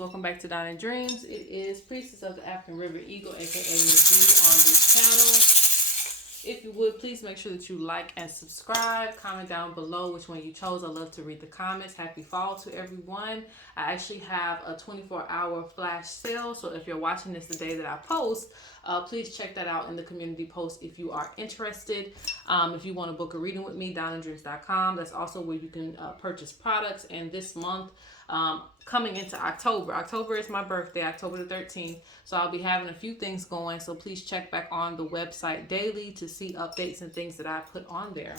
welcome back to Dine Dreams. It is Priestess of the African River Eagle, aka Ms.Z, on this channel. If you would, please make sure that you like and subscribe. Comment down below which one you chose. I love to read the comments. Happy fall to everyone. I actually have a 24-hour flash sale, so if you're watching this the day that I post, please check that out in the community post if you are interested. If you want to book a reading with me, dinandreams.com. That's also where you can purchase products. And this month, coming into October. October is my birthday, October the 13th. So I'll be having a few things going. So please check back on the website daily to see updates and things that I put on there.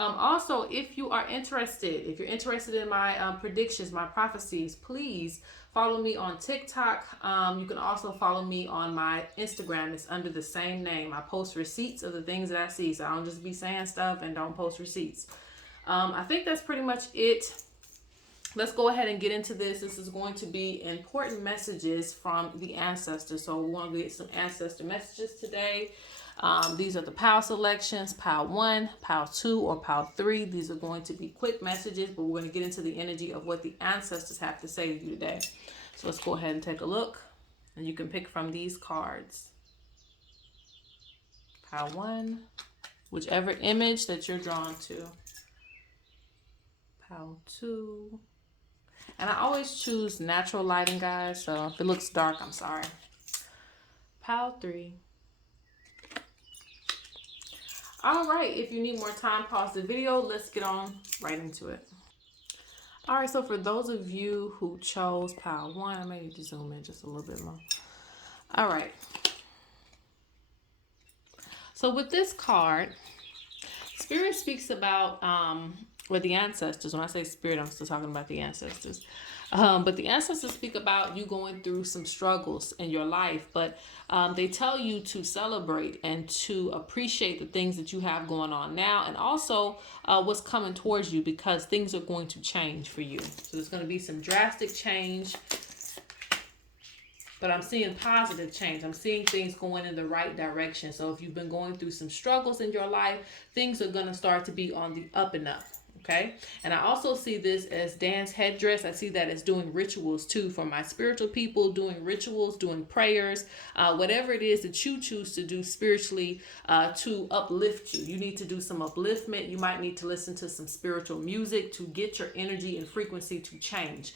Also, if you're interested in my predictions, my prophecies, please follow me on TikTok. You can also follow me on my Instagram. It's under the same name. I post receipts of the things that I see. So I don't just be saying stuff and don't post receipts. I think that's pretty much it. Let's go ahead and get into this. This is going to be important messages from the ancestors. So we want to get some ancestor messages today. These are the POW selections, POW 1, POW 2, or POW 3. These are going to be quick messages, but we're going to get into the energy of what the ancestors have to say to you today. So let's go ahead and take a look. And you can pick from these cards. POW 1, whichever image that you're drawn to. POW 2. And I always choose natural lighting, guys. So if it looks dark, I'm sorry. POW 3. All right. If you need more time, pause the video. Let's get on right into it. All right. So for those of you who chose POW 1, I may need to zoom in just a little bit more. All right. So with this card, Spirit speaks about with the ancestors. When I say spirit, I'm still talking about the ancestors. But the ancestors speak about you going through some struggles in your life, but they tell you to celebrate and to appreciate the things that you have going on now, and also what's coming towards you, because things are going to change for you. So there's going to be some drastic change, but I'm seeing positive change. I'm seeing things going in the right direction. So if you've been going through some struggles in your life, things are going to start to be on the up and up. Okay. And I also see this as Dan's headdress. I see that as doing rituals too, for my spiritual people, doing rituals, doing prayers, whatever it is that you choose to do spiritually to uplift you. You need to do some upliftment. You might need to listen to some spiritual music to get your energy and frequency to change.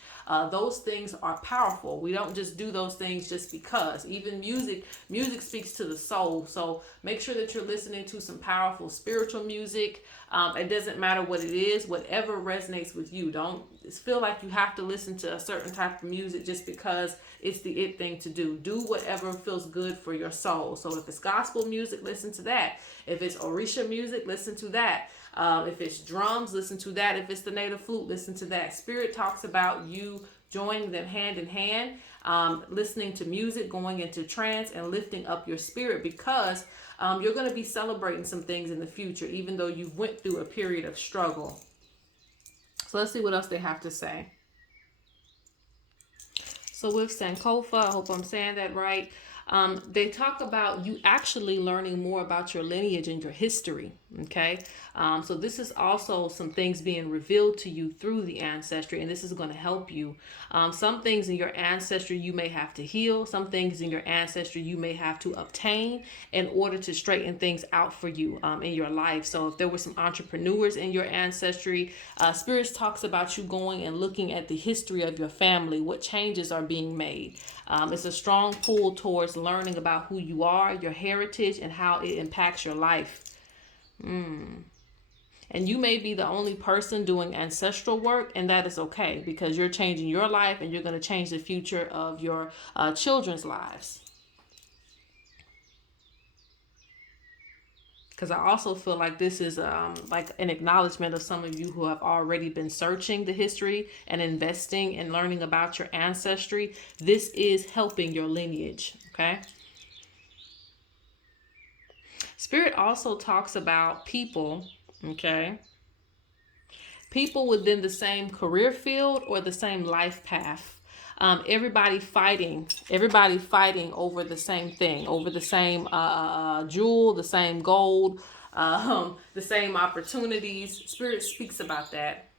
Those things are powerful. We don't just do those things just because. Even music speaks to the soul. So make sure that you're listening to some powerful spiritual music. It doesn't matter what it is, whatever resonates with you. Don't feel like you have to listen to a certain type of music just because it's the it thing to do. Do whatever feels good for your soul. So if it's gospel music, listen to that. If it's Ieisha music, listen to that. If it's drums, listen to that. If it's the native flute, listen to that. Spirit talks about you joining them hand in hand, listening to music, going into trance, and lifting up your spirit, because you're going to be celebrating some things in the future, even though you've went through a period of struggle. So let's see what else they have to say. So with Sankofa, I hope I'm saying that right. They talk about you actually learning more about your lineage and your history. Okay. So this is also some things being revealed to you through the ancestry, and this is going to help you. Some things in your ancestry you may have to heal. Some things in your ancestry you may have to obtain in order to straighten things out for you in your life. So if there were some entrepreneurs in your ancestry, Spirits talks about you going and looking at the history of your family, what changes are being made. It's a strong pull towards learning about who you are, your heritage, and how it impacts your life. And you may be the only person doing ancestral work, and that is okay, because you're changing your life and you're going to change the future of your children's lives. Because I also feel like this is like an acknowledgement of some of you who have already been searching the history and investing and learning about your ancestry. This is helping your lineage. Okay. Spirit also talks about people. Okay. People within the same career field or the same life path. Everybody fighting over the same thing, over the same jewel, the same gold, the same opportunities. Spirit speaks about that.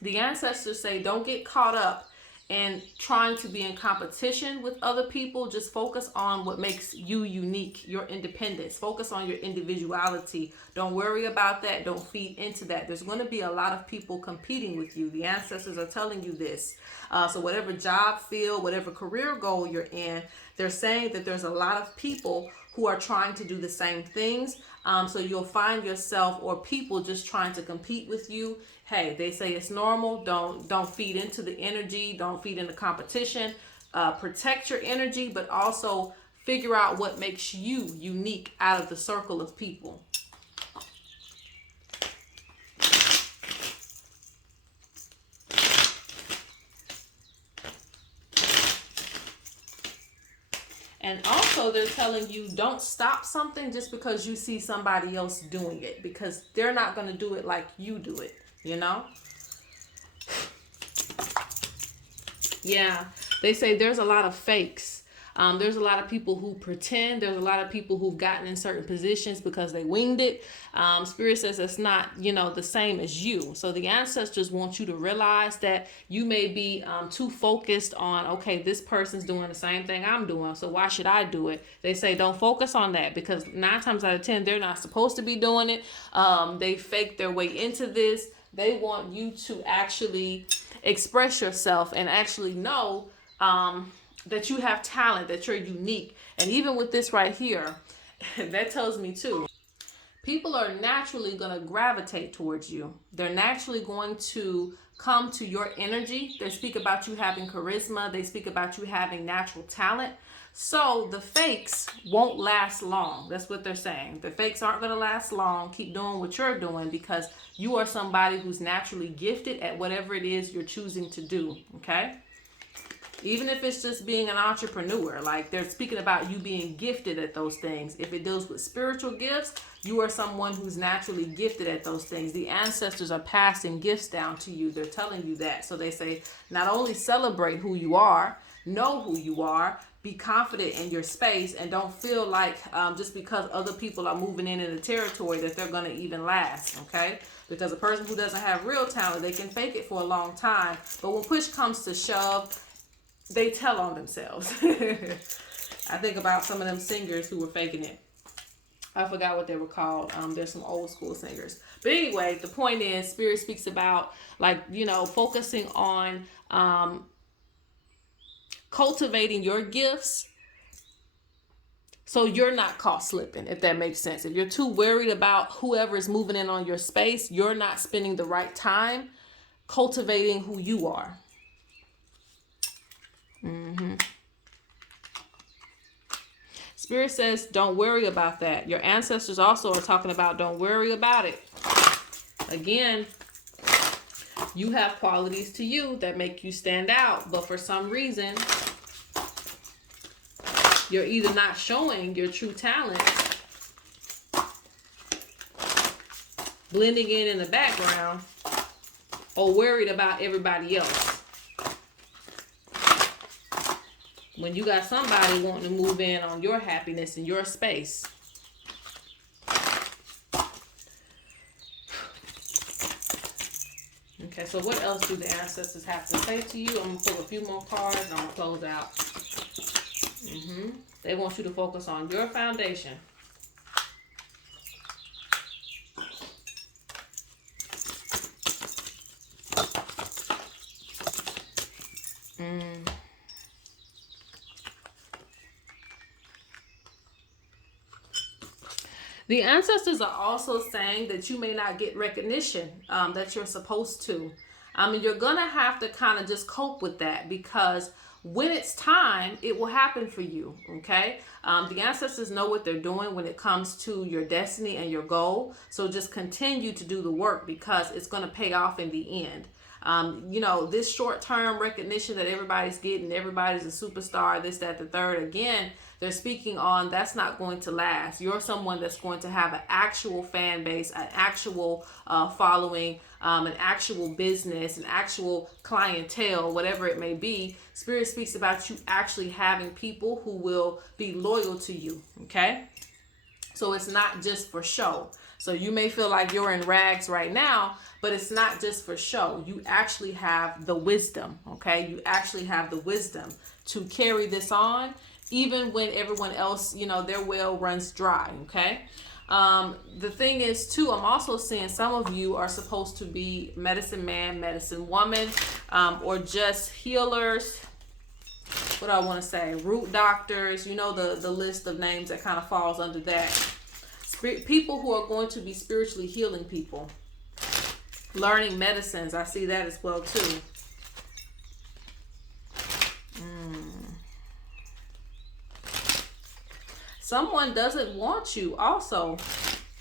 The ancestors say, don't get caught up and trying to be in competition with other people. Just focus on what makes you unique, your independence. Focus on your individuality. Don't worry about that. Don't feed into that. There's going to be a lot of people competing with you. The ancestors are telling you this. So whatever job field, whatever career goal you're in, they're saying that there's a lot of people who are trying to do the same things. So you'll find yourself or people just trying to compete with you. Hey, they say it's normal. Don't feed into the energy. Don't feed into competition. Protect your energy, but also figure out what makes you unique out of the circle of people. And also they're telling you don't stop something just because you see somebody else doing it, because they're not going to do it like you do it, you know? Yeah, they say there's a lot of fakes. There's a lot of people who pretend. There's a lot of people who've gotten in certain positions because they winged it. Spirit says it's not, the same as you. So the ancestors want you to realize that you may be too focused on, okay, this person's doing the same thing I'm doing, so why should I do it? They say don't focus on that, because 9 times out of 10, they're not supposed to be doing it. They fake their way into this. They want you to actually express yourself and actually know that you have talent, that you're unique. And even with this right here, that tells me too, people are naturally going to gravitate towards you. They're naturally going to come to your energy. They speak about you having charisma. They speak about you having natural talent. So the fakes won't last long. That's what they're saying. The fakes aren't going to last long. Keep doing what you're doing, because you are somebody who's naturally gifted at whatever it is you're choosing to do. Okay? Even if it's just being an entrepreneur, like they're speaking about you being gifted at those things. If it deals with spiritual gifts, you are someone who's naturally gifted at those things. The ancestors are passing gifts down to you. They're telling you that. So they say, not only celebrate who you are, know who you are, be confident in your space, and don't feel like just because other people are moving in the territory that they're going to even last, okay? Because a person who doesn't have real talent, they can fake it for a long time. But when push comes to shove, they tell on themselves. I think about some of them singers who were faking it. I forgot what they were called. There's some old school singers. But anyway, the point is, Spirit speaks about, focusing on cultivating your gifts so you're not caught slipping, if that makes sense. If you're too worried about whoever is moving in on your space, you're not spending the right time cultivating who you are. Spirit says don't worry about that. Your ancestors also are talking about don't worry about it. Again, you have qualities to you that make you stand out, but for some reason you're either not showing your true talent, blending in the background, or worried about everybody else. When you got somebody wanting to move in on your happiness and your space. Okay, so what else do the ancestors have to say to you? I'm going to pull a few more cards and I'm going to close out. They want you to focus on your foundation. The ancestors are also saying that you may not get recognition that you're supposed to. You're going to have to kind of just cope with that, because when it's time, it will happen for you, okay? The ancestors know what they're doing when it comes to your destiny and your goal. So just continue to do the work, because it's going to pay off in the end. This short-term recognition that everybody's getting, everybody's a superstar, this, that, the third, again, they're speaking on that's not going to last. You're someone that's going to have an actual fan base, an actual following, an actual business, an actual clientele, whatever it may be. Spirit speaks about you actually having people who will be loyal to you, okay? So it's not just for show. So you may feel like you're in rags right now, but it's not just for show. You actually have the wisdom, okay? You actually have the wisdom to carry this on, even when everyone else, their well runs dry, okay? The thing is, too, I'm also seeing some of you are supposed to be medicine man, medicine woman, or just healers. What do I want to say? Root doctors, the list of names that kind of falls under that. People who are going to be spiritually healing people. Learning medicines, I see that as well too. Someone doesn't want you also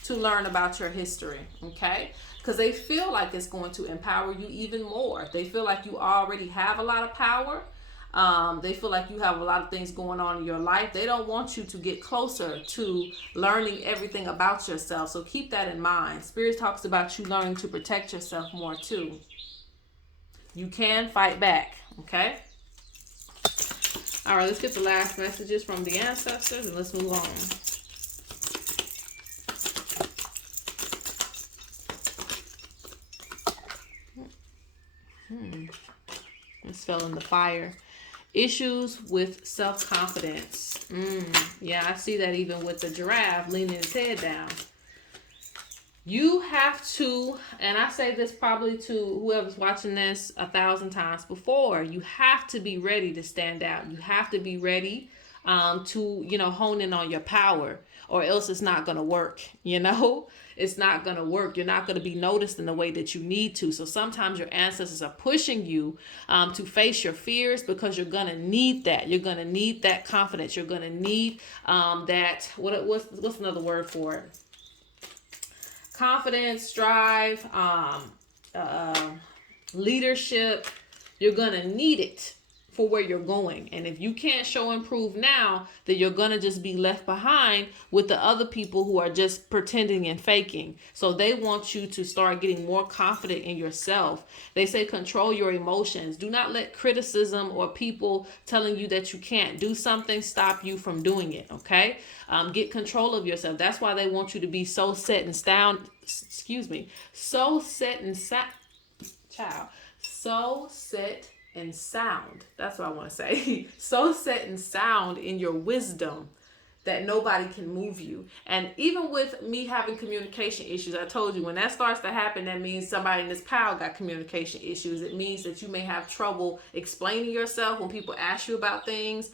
to learn about your history, okay? Because they feel like it's going to empower you even more. They feel like you already have a lot of power. They feel like you have a lot of things going on in your life. They don't want you to get closer to learning everything about yourself. So keep that in mind. Spirit talks about you learning to protect yourself more too. You can fight back, okay? All right, let's get the last messages from the ancestors and let's move on. This fell in the fire. Issues with self-confidence. Yeah, I see that even with the giraffe leaning his head down. You have to, and I say this probably to whoever's watching this 1,000 times before, you have to be ready to stand out. You have to be ready to, hone in on your power, or else it's not going to work, It's not going to work. You're not going to be noticed in the way that you need to. So sometimes your ancestors are pushing you to face your fears, because you're going to need that. You're going to need that confidence. You're going to need that, what's another word for it? Confidence, drive, leadership. You're going to need it for where you're going. And if you can't show and prove now, then you're going to just be left behind with the other people who are just pretending and faking. So they want you to start getting more confident in yourself. They say control your emotions. Do not let criticism or people telling you that you can't do something stop you from doing it, okay? Get control of yourself. That's why they want you to be so set and sound, so set and sound. That's what I want to say. So set and sound in your wisdom that nobody can move you. And even with me having communication issues, I told you, when that starts to happen, that means somebody in this pile got communication issues. It means that you may have trouble explaining yourself when people ask you about things.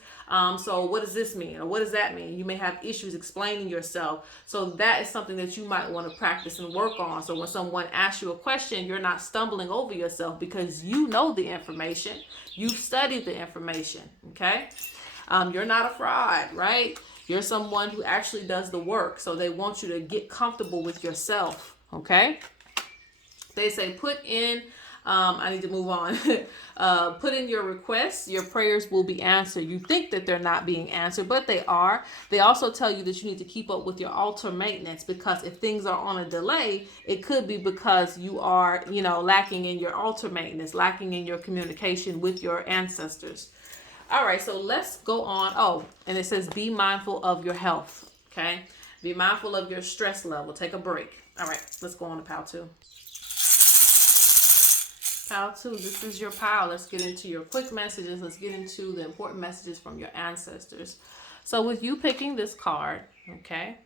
So what does this mean? Or what does that mean? You may have issues explaining yourself. So that is something that you might want to practice and work on. So when someone asks you a question, you're not stumbling over yourself, because you know the information. You've studied the information, okay? You're not a fraud, right? You're someone who actually does the work. So they want you to get comfortable with yourself, okay? They say put in, I need to move on. Put in your requests. Your prayers will be answered. You think that they're not being answered, but they are. They also tell you that you need to keep up with your altar maintenance, because if things are on a delay, it could be because you are, lacking in your altar maintenance, lacking in your communication with your ancestors. All right, so let's go on. Oh, and it says be mindful of your health, okay? Be mindful of your stress level. Take a break. All right, let's go on to pile 2. Pile 2, this is your pile. Let's get into your quick messages. Let's get into the important messages from your ancestors. So with you picking this card, okay?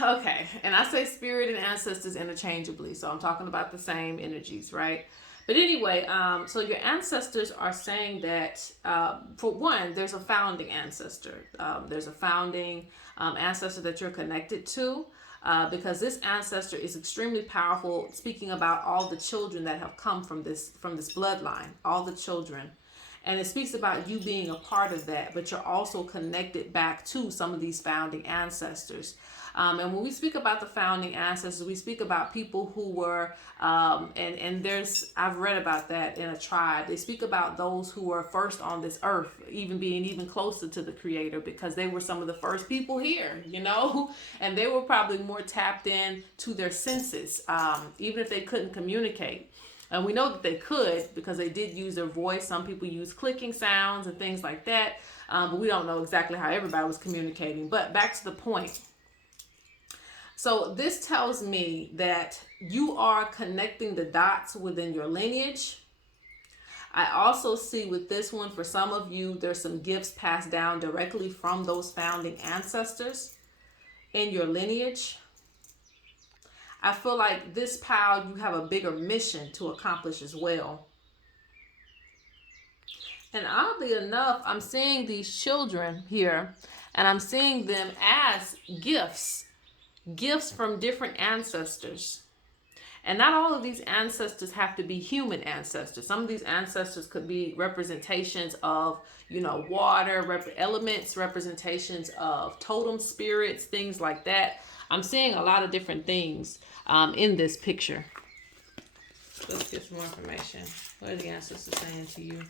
Okay, and I say spirit and ancestors interchangeably, so I'm talking about the same energies, right? But anyway, so your ancestors are saying that, for one, there's a founding ancestor. There's a founding ancestor that you're connected to, because this ancestor is extremely powerful, speaking about all the children that have come from this bloodline, all the children. And it speaks about you being a part of that, but you're also connected back to some of these founding ancestors. And when we speak about the founding ancestors, we speak about people who were, I've read about that in a tribe. They speak about those who were first on this earth, even being even closer to the creator, because they were some of the first people here, and they were probably more tapped in to their senses, even if they couldn't communicate. And we know that they could, because they did use their voice. Some people use clicking sounds and things like that. But we don't know exactly how everybody was communicating. But back to the point. So this tells me that you are connecting the dots within your lineage. I also see with this one, for some of you, there's some gifts passed down directly from those founding ancestors in your lineage. I feel like this pile, you have a bigger mission to accomplish as well. And oddly enough, I'm seeing these children here, and I'm seeing them as gifts from different ancestors. And not all of these ancestors have to be human ancestors. Some of these ancestors could be representations of, water, elements, representations of totem spirits, things like that. I'm seeing a lot of different things in this picture. Let's get some more information. What are the ancestors saying to you?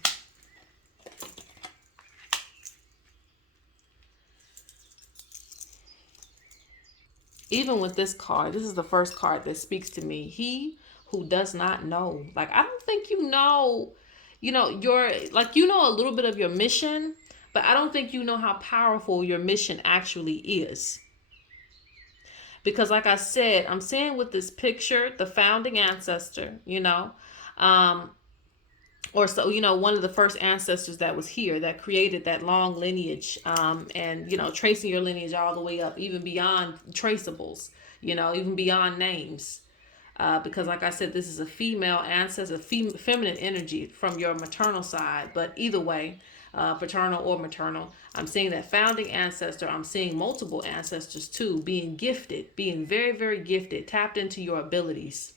Even with this card, this is the first card that speaks to me. He who does not know. Like, I don't think you know a little bit of your mission, but I don't think you know how powerful your mission actually is. Because like I said, I'm seeing with this picture, the founding ancestor, or so, one of the first ancestors that was here that created that long lineage, and tracing your lineage all the way up, even beyond traceables, even beyond names, because like I said, this is a female ancestor, feminine energy from your maternal side. But either way, paternal or maternal, I'm seeing that founding ancestor. I'm seeing multiple ancestors too, being gifted, being very, very gifted, tapped into your abilities.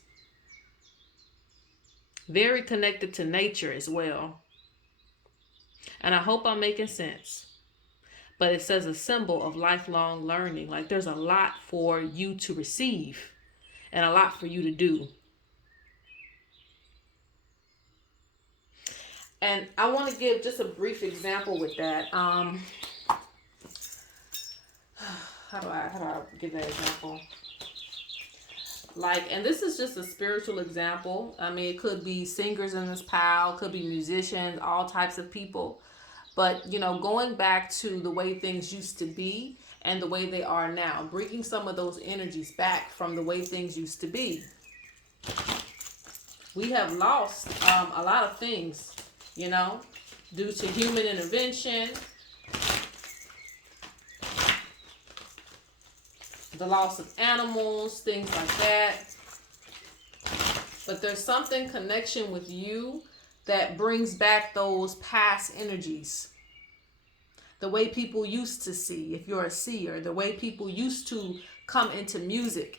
Very connected to nature as well. And I hope I'm making sense. But it says a symbol of lifelong learning. Like there's a lot for you to receive and a lot for you to do. And I want to give just a brief example with that. How do I give that example? Like, and this is just a spiritual example. I mean, it could be singers in this pile, could be musicians, all types of people. But, going back to the way things used to be and the way they are now, bringing some of those energies back from the way things used to be. We have lost a lot of things, due to human intervention, the loss of animals, things like that. But there's something connection with you that brings back those past energies. The way people used to see, if you're a seer, the way people used to come into music,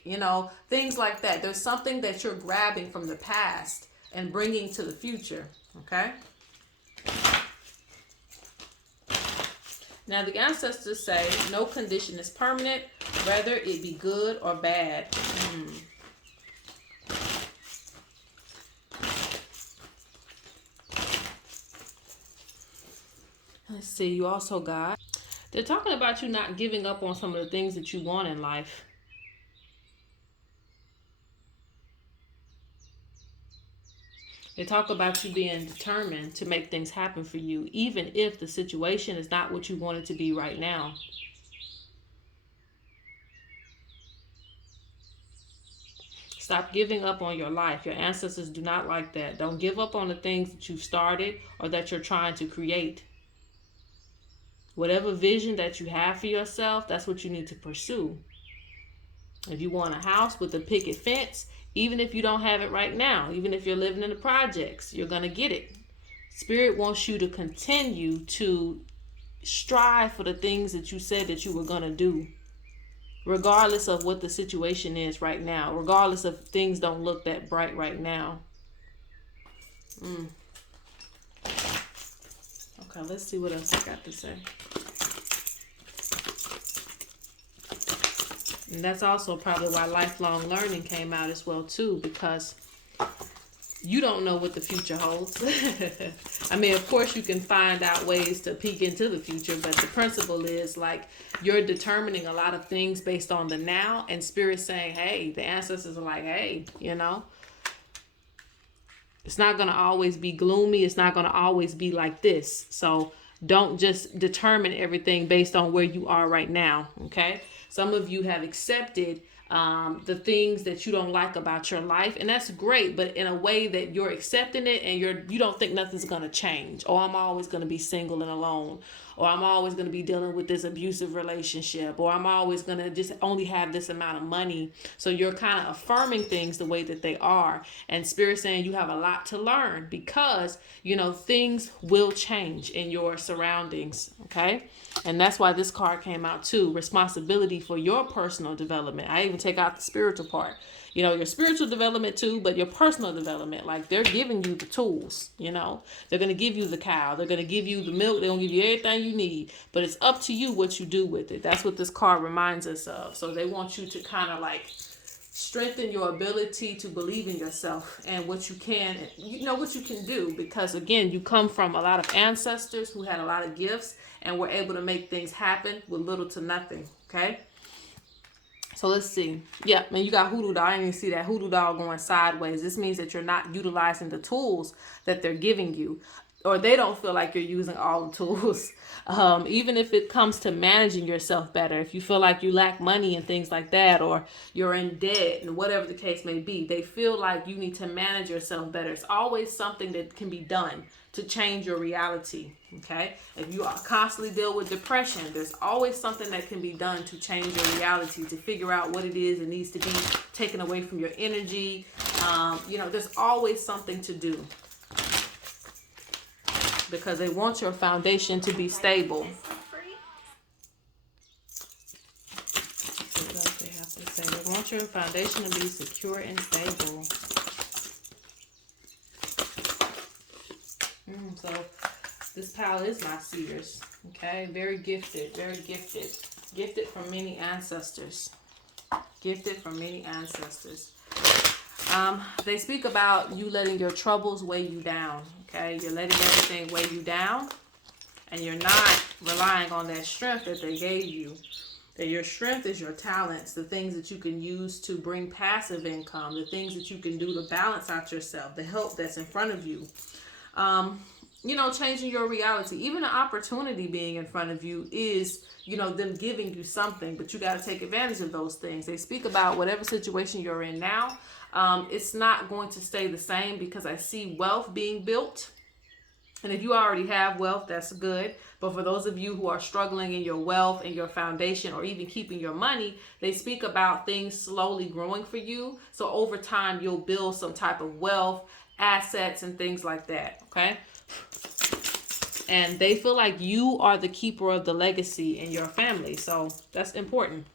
things like that. There's something that you're grabbing from the past and bringing to the future, okay? Now, the ancestors say, no condition is permanent, whether it be good or bad. Let's see, you also got, they're talking about you not giving up on some of the things that you want in life. They talk about you being determined to make things happen for you, even if the situation is not what you want it to be right now. Stop giving up on your life. Your ancestors do not like that. Don't give up on the things that you've started or that you're trying to create. Whatever vision that you have for yourself, that's what you need to pursue. If you want a house with a picket fence, even if you don't have it right now, even if you're living in the projects, you're going to get it. Spirit wants you to continue to strive for the things that you said that you were going to do, regardless of what the situation is right now, regardless of things don't look that bright right now. Okay, let's see what else I got to say. And that's also probably why lifelong learning came out as well too, because you don't know what the future holds. I mean, of course you can find out ways to peek into the future, but the principle is like you're determining a lot of things based on the now, and Spirit saying, hey, the ancestors are like, hey, it's not going to always be gloomy. It's not going to always be like this. So don't just determine everything based on where you are right now. Okay. Some of you have accepted the things that you don't like about your life, and that's great, but in a way that you're accepting it and you don't think nothing's going to change. Or I'm always going to be single and alone, or I'm always going to be dealing with this abusive relationship, or I'm always going to just only have this amount of money. So you're kind of affirming things the way that they are, and Spirit saying you have a lot to learn, because things will change in your surroundings. Okay, and that's why this card came out too. Responsibility for your personal development. I even take out the spiritual part. Your spiritual development too, but your personal development. Like, they're giving you the tools. They're going to give you the cow. They're going to give you the milk. They're going to give you everything you need. But it's up to you what you do with it. That's what this card reminds us of. So they want you to kind of like strengthen your ability to believe in yourself and what you can, what you can do. Because again, you come from a lot of ancestors who had a lot of gifts and were able to make things happen with little to nothing. Okay. So let's see. Yeah, man, you got hoodoo doll. I didn't even see that hoodoo doll going sideways. This means that you're not utilizing the tools that they're giving you, or they don't feel like you're using all the tools. Even if it comes to managing yourself better, if you feel like you lack money and things like that, or you're in debt and whatever the case may be, they feel like you need to manage yourself better. It's always something that can be done to change your reality. Okay, if you constantly deal with depression, there's always something that can be done to change your reality, to figure out what it is that needs to be taken away from your energy. There's always something to do, because they want your foundation to be stable. What else they have to say? They want your foundation to be secure and stable. So this pal is my seers. Okay, very gifted, very gifted. Gifted from many ancestors. Gifted from many ancestors. They speak about you letting your troubles weigh you down. Okay, you're letting everything weigh you down, and you're not relying on that strength that they gave you. That your strength is your talents, the things that you can use to bring passive income, the things that you can do to balance out yourself, the help that's in front of you. Changing your reality. Even an opportunity being in front of you is, them giving you something, but you got to take advantage of those things. They speak about whatever situation you're in now. It's not going to stay the same, because I see wealth being built. And if you already have wealth, that's good. But for those of you who are struggling in your wealth and your foundation, or even keeping your money, they speak about things slowly growing for you. So over time, you'll build some type of wealth, assets, and things like that. Okay. And they feel like you are the keeper of the legacy in your family. So that's important.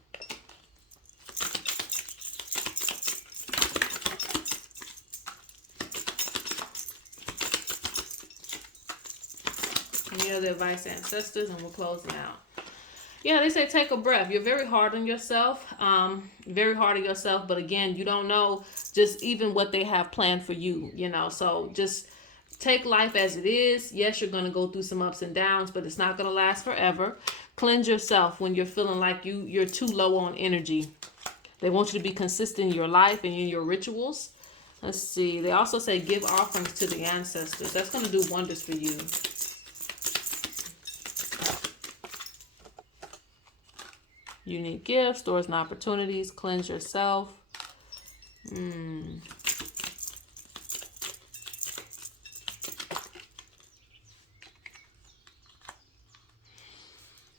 Any other advice, ancestors, and we're closing out. Yeah, they say take a breath. You're very hard on yourself. Very hard on yourself. But again, you don't know just even what they have planned for you, So just take life as it is. Yes, you're going to go through some ups and downs, but it's not going to last forever. Cleanse yourself when you're feeling like you're too low on energy. They want you to be consistent in your life and in your rituals. Let's see. They also say give offerings to the ancestors. That's going to do wonders for you. Unique gifts, doors and opportunities. Cleanse yourself.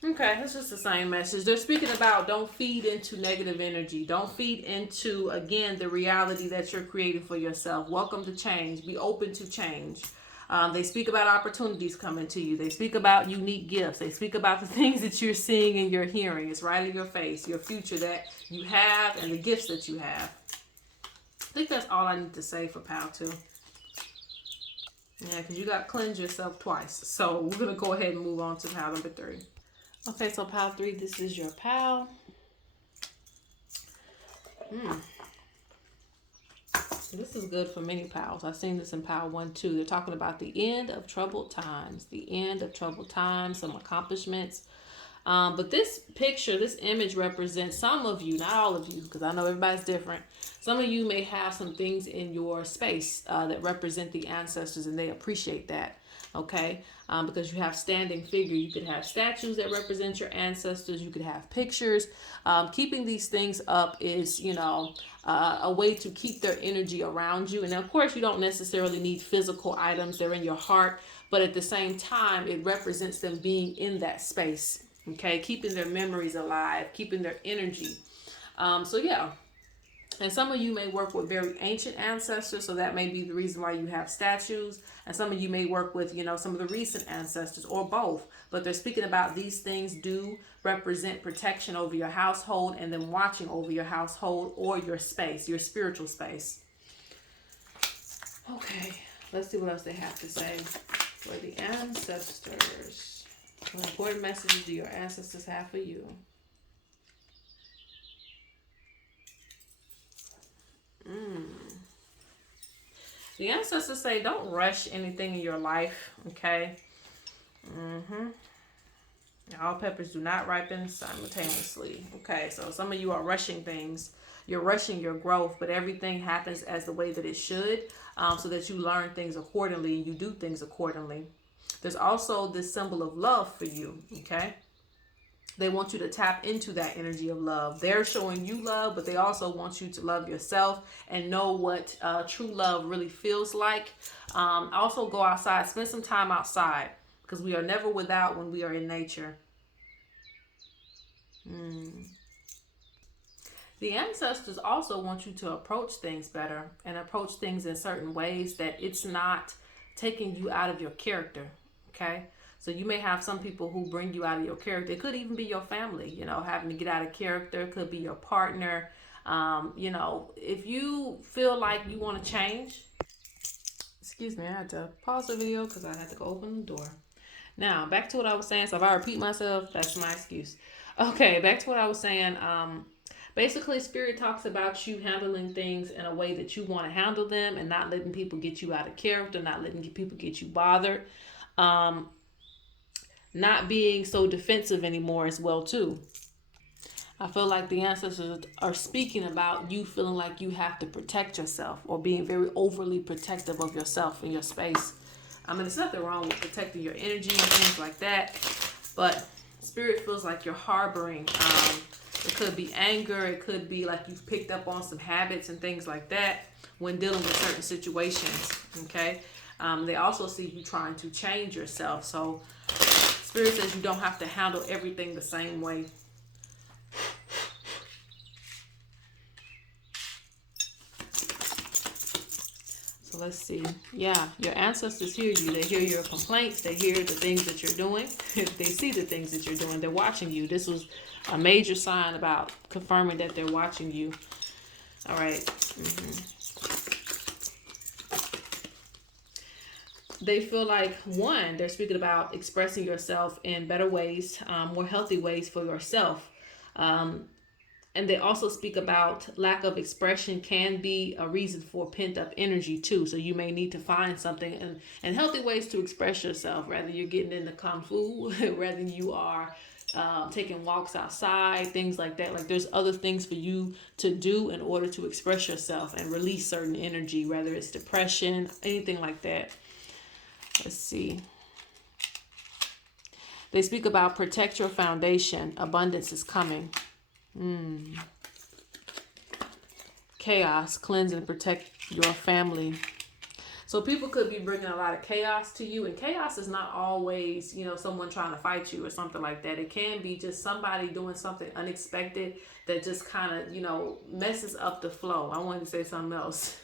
Okay, it's just the same message. They're speaking about don't feed into negative energy. Don't feed into, again, the reality that you're creating for yourself. Welcome to change. Be open to change. They speak about opportunities coming to you. They speak about unique gifts. They speak about the things that you're seeing and you're hearing. It's right in your face, your future that you have and the gifts that you have. I think that's all I need to say for Pal 2. Yeah, because you got to cleanse yourself twice. So we're going to go ahead and move on to Pal number 3. Okay, so Pal 3, this is your Pal. This is good for many pals. I've seen this in Pal 1 too. They're talking about the end of troubled times. The end of troubled times, some accomplishments. But this picture, this image represents some of you, not all of you, because I know everybody's different. Some of you may have some things in your space that represent the ancestors, and they appreciate that. Okay, because you have standing figure. You could have statues that represent your ancestors. You could have pictures. Keeping these things up is, a way to keep their energy around you. And of course, you don't necessarily need physical items. They're in your heart. But at the same time, it represents them being in that space. Okay, keeping their memories alive, keeping their energy. So yeah. And some of you may work with very ancient ancestors, so that may be the reason why you have statues. And some of you may work with, some of the recent ancestors, or both. But they're speaking about these things do represent protection over your household, and then watching over your household or your space, your spiritual space. Okay, let's see what else they have to say for the ancestors. What important messages do your ancestors have for you? The ancestors say don't rush anything in your life, okay? All peppers do not ripen simultaneously. Okay, so some of you are rushing things. You're rushing your growth, but everything happens as the way that it should, so that you learn things accordingly and you do things accordingly. There's also this symbol of love for you, okay? They want you to tap into that energy of love. They're showing you love, but they also want you to love yourself and know what true love really feels like. Also go outside, spend some time outside, because we are never without when we are in nature. The ancestors also want you to approach things better and approach things in certain ways that it's not taking you out of your character, okay? So you may have some people who bring you out of your character. It could even be your family, having to get out of character. It could be your partner. If you feel like you want to change, excuse me, I had to pause the video because I had to go open the door. Now, back to what I was saying. So if I repeat myself, that's my excuse. Okay, back to what I was saying. Basically, Spirit talks about you handling things in a way that you want to handle them and not letting people get you out of character, not letting people get you bothered. Not being so defensive anymore as well, too. I feel like the ancestors are speaking about you feeling like you have to protect yourself, or being very overly protective of yourself and your space. I mean, there's nothing wrong with protecting your energy and things like that, but Spirit feels like you're harboring. It could be anger. It could be like you've picked up on some habits and things like that when dealing with certain situations, okay? They also see you trying to change yourself. So Spirit says you don't have to handle everything the same way. So let's see. Yeah, your ancestors hear you. They hear your complaints. They hear the things that you're doing. They see the things that you're doing. They're watching you. This was a major sign about confirming that they're watching you. All right. They feel like, one, they're speaking about expressing yourself in better ways, more healthy ways for yourself. And they also speak about lack of expression can be a reason for pent up energy too. So you may need to find something and healthy ways to express yourself. Rather you're getting into kung fu, rather you are taking walks outside, things like that. Like there's other things for you to do in order to express yourself and release certain energy, whether it's depression, anything like that. Let's see. They speak about protect your foundation. Abundance is coming. Chaos, cleanse and protect your family. So people could be bringing a lot of chaos to you, and chaos is not always, someone trying to fight you or something like that. It can be just somebody doing something unexpected that just kind of, messes up the flow. I wanted to say something else.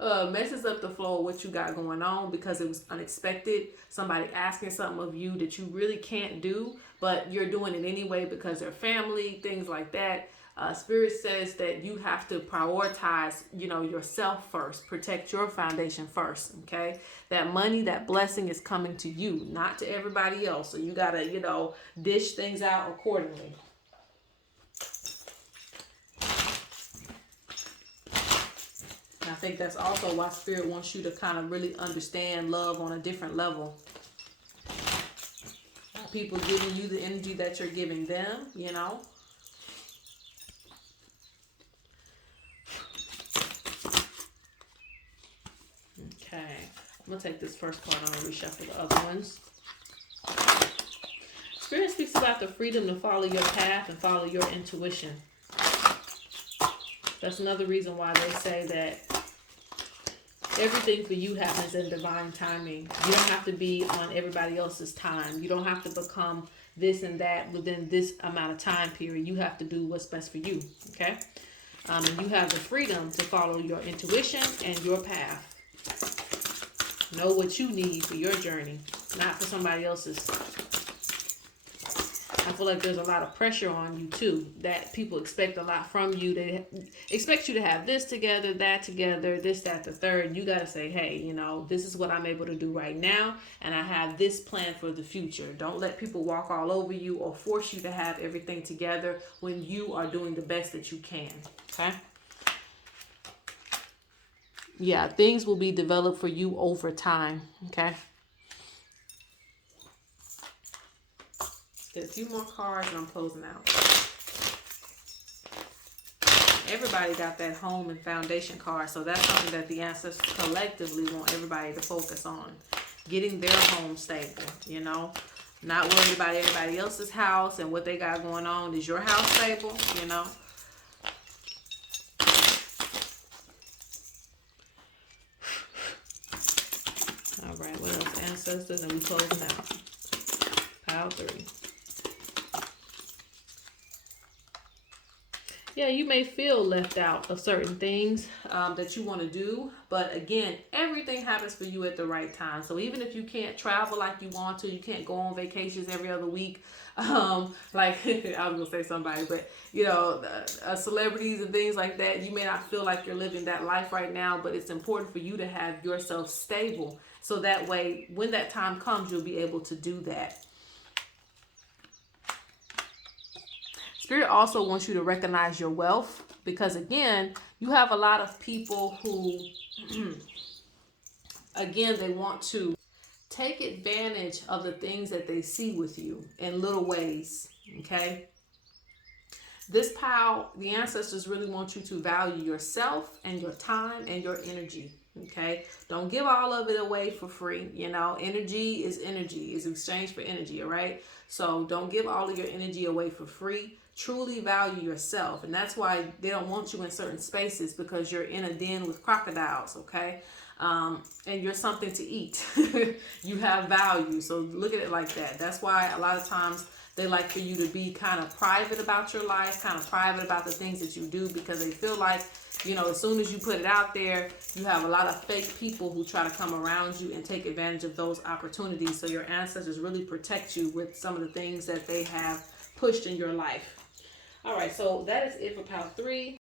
Messes up the flow of what you got going on because it was unexpected. Somebody asking something of you that you really can't do, but you're doing it anyway because they're family, things like that. Spirit says that you have to prioritize, yourself first. Protect your foundation first, okay? That money, that blessing is coming to you, not to everybody else. So you got to, dish things out accordingly. I think that's also why Spirit wants you to kind of really understand love on a different level. people giving you the energy that you're giving them, you know. Okay, I'm going to take this first card. I'm going to reshuffle the other ones. Spirit speaks about the freedom to follow your path and follow your intuition. That's another reason why they say that everything for you happens in divine timing. You don't have to be on everybody else's time. You don't have to become this and that within this amount of time period. You have to do what's best for you, okay? And you have the freedom to follow your intuition and your path. Know what you need for your journey, not for somebody else's. I feel like there's a lot of pressure on you too, that people expect a lot from you. They expect you to have this together, that together, this, that, the third. You got to say, hey, you know, this is what I'm able to do right now, and I have this plan for the future. Don't let people walk all over you or force you to have everything together when you are doing the best that you can, okay? Yeah, things will be developed for you over time, okay? Get a few more cards and I'm closing out. Everybody got that home and foundation card, so that's something that the ancestors collectively want everybody to focus on. Getting their home stable, you know? Not worried about everybody else's house and what they got going on. Is your house stable, you know? All right, what else? Ancestors, and we closing out. Pile 3. Yeah, you may feel left out of certain things that you want to do. But again, everything happens for you at the right time. So even if you can't travel like you want to, you can't go on vacations every other week. Like I was going to say somebody, but you know, celebrities and things like that, you may not feel like you're living that life right now, but it's important for you to have yourself stable. So that way, when that time comes, you'll be able to do that. Spirit also wants you to recognize your wealth, because again, you have a lot of people who, again, they want to take advantage of the things that they see with you in little ways, okay? This pile, the ancestors really want you to value yourself and your time and your energy, okay? Don't give all of it away for free, you know? Energy is exchange for energy, all right? So don't give all of your energy away for free. Truly value yourself. And that's why they don't want you in certain spaces, because you're in a den with crocodiles, okay? And you're something to eat. You have value. So look at it like that. That's why a lot of times they like for you to be kind of private about your life, kind of private about the things that you do, because they feel like, you know, as soon as you put it out there, you have a lot of fake people who try to come around you and take advantage of those opportunities. So your ancestors really protect you with some of the things that they have pushed in your life. All right, so that is it for pile 3.